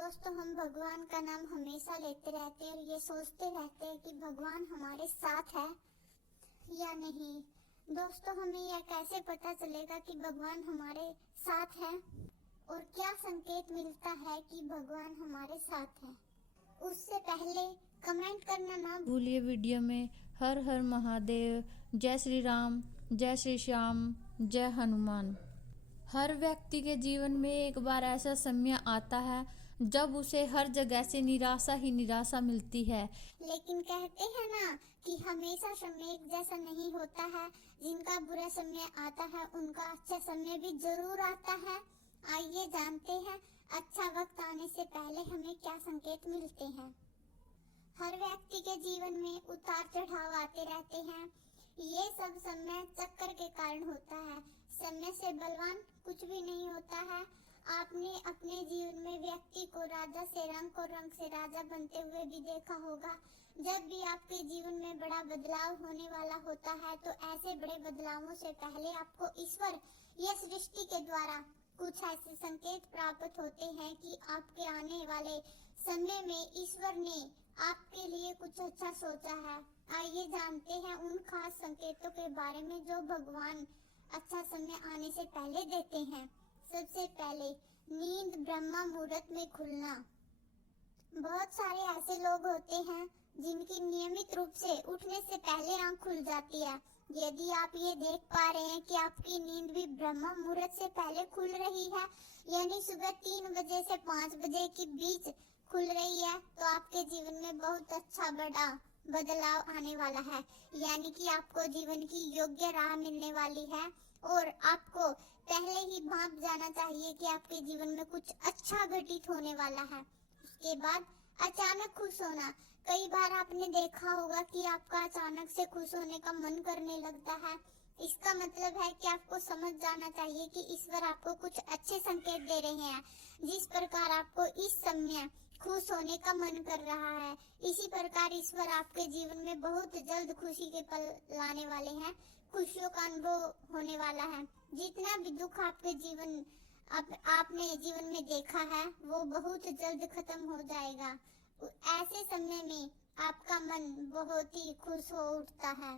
दोस्तों, हम भगवान का नाम हमेशा लेते रहते हैं और ये सोचते रहते हैं कि भगवान हमारे साथ है या नहीं। दोस्तों, हमें यह कैसे पता चलेगा कि भगवान हमारे साथ है और क्या संकेत मिलता है कि भगवान हमारे साथ है? उससे पहले कमेंट करना ना भूलिए। वीडियो में हर हर महादेव, जय श्री राम, जय श्री श्याम, जय हनुमान। हर व्यक्ति के जीवन में एक बार ऐसा समय आता है जब उसे हर जगह से निराशा ही निराशा मिलती है। लेकिन कहते हैं ना कि हमेशा समय एक जैसा नहीं होता है। जिनका बुरा समय आता है उनका अच्छा समय भी जरूर आता है। आइए जानते हैं अच्छा वक्त आने से पहले हमें क्या संकेत मिलते हैं। हर व्यक्ति के जीवन में उतार चढ़ाव आते रहते हैं। ये सब समय चक्कर के कारण होता है। समय से बलवान कुछ भी नहीं होता है। आपने अपने जीवन में व्यक्ति को राजा से रंग और रंग से राजा बनते हुए भी देखा होगा। जब भी आपके जीवन में बड़ा बदलाव होने वाला होता है तो ऐसे बड़े बदलावों से पहले आपको ईश्वर या सृष्टि के द्वारा कुछ ऐसे संकेत प्राप्त होते हैं कि आपके आने वाले समय में ईश्वर ने आपके लिए कुछ अच्छा सोचा है। आइए जानते हैं उन खास संकेतों के बारे में जो भगवान अच्छा समय आने से पहले देते हैं। सबसे पहले, नींद ब्रह्म मुहूर्त में खुलना। बहुत सारे ऐसे लोग होते हैं जिनकी नियमित रूप से उठने से पहले आंख खुल जाती है। यदि आप ये देख पा रहे हैं कि आपकी नींद भी ब्रह्म मुहूर्त से पहले खुल रही है, यानी सुबह 3 बजे से 5 बजे के बीच खुल रही है, तो आपके जीवन में बहुत अच्छा बड़ा बदलाव आने वाला है। यानी कि आपको जीवन की योग्य राह मिलने वाली है और आपको पहले ही भांप जाना चाहिए कि आपके जीवन में कुछ अच्छा घटित होने वाला है। उसके बाद अचानक खुश होना। कई बार आपने देखा होगा कि आपका अचानक से खुश होने का मन करने लगता है। इसका मतलब है कि आपको समझ जाना चाहिए कि ईश्वर आपको कुछ अच्छे संकेत दे रहे हैं। जिस प्रकार आपको इस समय खुश होने का मन कर रहा है, इसी प्रकार ईश्वर आपके जीवन में बहुत जल्द खुशी के पल लाने वाले हैं। खुशियों का अनुभव होने वाला है। जितना भी दुख आपके आपने जीवन में देखा है वो बहुत जल्द खत्म हो जाएगा। ऐसे समय में आपका मन बहुत ही खुश हो उठता है।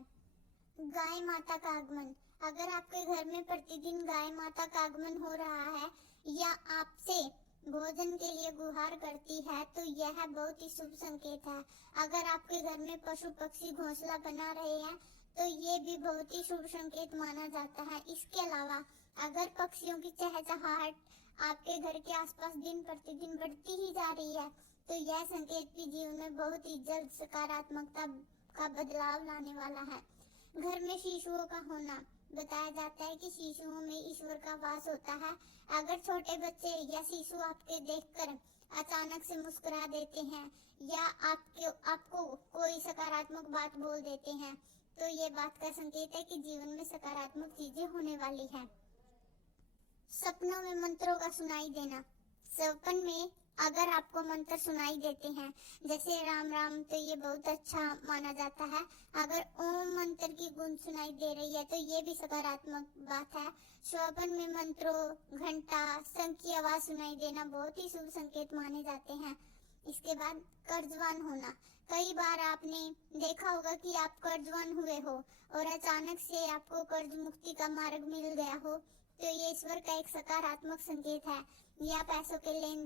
गाय माता का आगमन। अगर आपके घर में प्रतिदिन गाय माता का आगमन हो रहा है या आपसे भोजन के लिए गुहार करती है तो यह बहुत ही शुभ संकेत है। अगर आपके घर में पशु पक्षी घोंसला बना रहे हैं तो ये भी बहुत ही शुभ संकेत माना जाता है। इसके अलावा अगर पक्षियों की चहचहाहट आपके घर के आसपास दिन प्रतिदिन बढ़ती ही जा रही है तो यह संकेत भी जीवन में बहुत ही जल्द सकारात्मकता का बदलाव लाने वाला है। घर में शिशुओं का होना। बताया जाता है कि शिशुओं में ईश्वर का वास होता है। अगर छोटे बच्चे या शिशु आपके देखकर अचानक से मुस्कुरा देते हैं या आपको कोई सकारात्मक बात बोल देते हैं तो ये बात का संकेत है कि जीवन में सकारात्मक चीजें होने वाली है। सपनों में मंत्रों का सुनाई देना। सपन में अगर आपको मंत्र सुनाई देते हैं जैसे राम राम तो ये बहुत अच्छा माना जाता है। अगर ओम मंत्र की गूंज सुनाई दे रही है तो ये भी सकारात्मक बात है। स्वप्न में मंत्रों, घंटा, शंख की आवाज सुनाई देना बहुत ही शुभ संकेत माने जाते हैं। इसके बाद कर्जवान होना। कई बार आपने देखा होगा कि आप कर्जवान हुए हो और अचानक से आपको कर्ज मुक्ति का मार्ग मिल गया हो तो ये ईश्वर का एक सकारात्मक संकेत है। या पैसों के लेन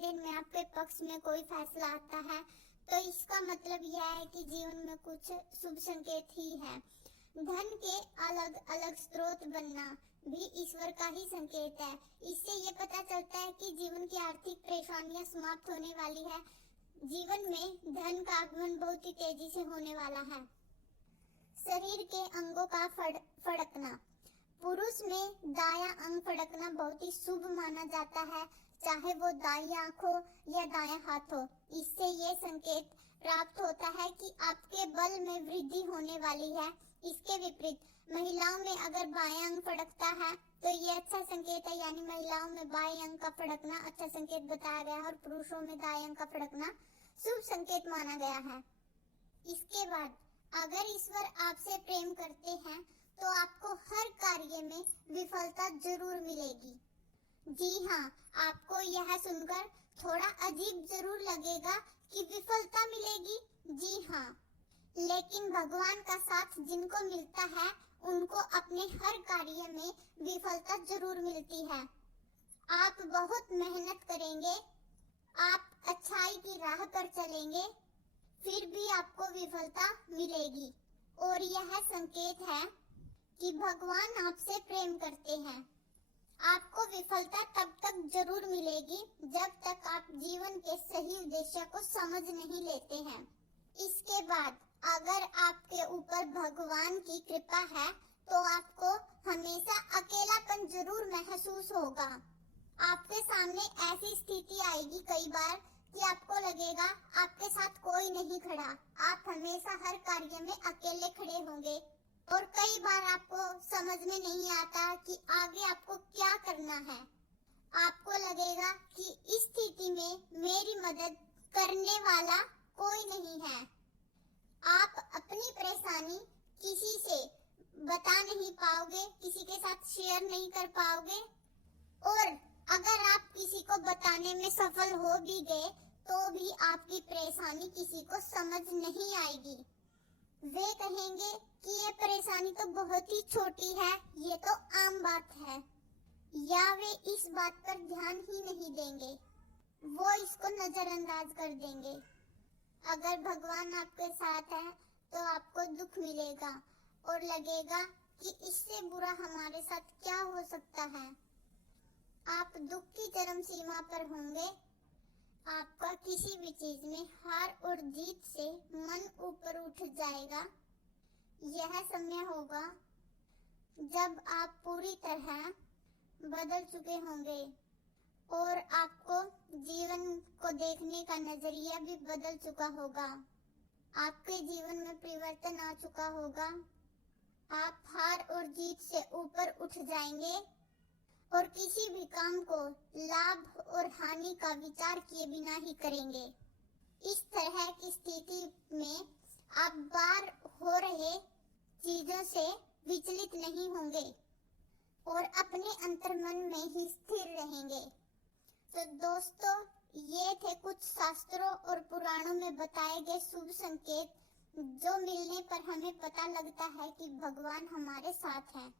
देन में आपके पक्ष में कोई फैसला आता है तो इसका मतलब यह है कि जीवन में कुछ शुभ संकेत ही है। धन के अलग अलग स्रोत बनना भी ईश्वर का ही संकेत है। इससे ये पता चलता है कि जीवन की आर्थिक परेशानियां समाप्त होने वाली है। जीवन में धन का आगमन बहुत ही तेजी से होने वाला है। शरीर के अंगों का फड़कना। पुरुष में दायां अंग फड़कना बहुत ही शुभ माना जाता है, चाहे वो दाईं आंख हो या दायां हाथ हो। इससे ये संकेत प्राप्त होता है कि आपके बल में वृद्धि होने वाली है। इसके विपरीत महिलाओं में अगर बायां अंग फड़कता है तो ये अच्छा संकेत है, यानी महिलाओं में बाएं अंग का फड़कना अच्छा संकेत बताया गया है और पुरुषों में दाएं अंग का फड़कना शुभ संकेत माना गया है। इसके बाद अगर ईश्वर आपसे प्रेम करते हैं तो आपको हर कार्य में विफलता जरूर मिलेगी। जी हाँ, आपको यह सुनकर थोड़ा अजीब जरूर लगेगा कि विफलता मिलेगी। जी हाँ, लेकिन भगवान का साथ जिनको मिलता है उनको अपने हर कार्य में विफलता जरूर मिलती है। आप बहुत मेहनत करेंगे, आप अच्छाई की राह पर चलेंगे, फिर भी आपको विफलता मिलेगी। और यह संकेत है कि भगवान आपसे प्रेम करते हैं। आपको विफलता तब तक जरूर मिलेगी जब तक आप जीवन के सही उद्देश्य को समझ नहीं लेते हैं। इसके बाद अगर आपके ऊपर भगवान की कृपा है तो आपको हमेशा अकेलापन जरूर महसूस होगा। आपके सामने ऐसी स्थिति आएगी कई बार कि आपको लगेगा आपके साथ कोई नहीं खड़ा, आप हमेशा हर कार्य में अकेले खड़े होंगे और कई बार आपको समझ में नहीं आता कि आगे आपको क्या करना है। आपको लगेगा कि इस स्थिति में मेरी मदद करने वाला कोई नहीं है। आप अपनी परेशानी किसी से बता नहीं पाओगे, किसी के साथ शेयर नहीं कर पाओगे और अगर आप किसी को बताने में सफल हो भी गए तो भी आपकी परेशानी किसी को समझ नहीं आएगी। वे कहेंगे कि ये परेशानी तो बहुत ही छोटी है, ये तो आम बात है, या वे इस बात पर ध्यान ही नहीं देंगे, वो इसको नजरअंदाज कर देंगे। अगर भगवान आपके साथ है तो आपको दुख मिलेगा और लगेगा कि इससे बुरा हमारे साथ क्या हो सकता है। आप दुख की चरम सीमा पर होंगे। आपका किसी भी चीज में हार और जीत से मन ऊपर उठ जाएगा। यह समय होगा जब आप पूरी तरह बदल चुके होंगे और आपको जीवन को देखने का नजरिया भी बदल चुका होगा। आपके जीवन में परिवर्तन आ चुका होगा। आप हार और जीत से ऊपर उठ जाएंगे और किसी भी काम को लाभ और हानि का विचार किए बिना ही करेंगे। इस तरह की स्थिति में आप बार हो रहे चीजों से विचलित नहीं होंगे और अपने अंतर्मन में ही स्थिर रहेंगे। तो दोस्तों, ये थे कुछ शास्त्रों और पुराणों में बताए गए शुभ संकेत जो मिलने पर हमें पता लगता है कि भगवान हमारे साथ हैं।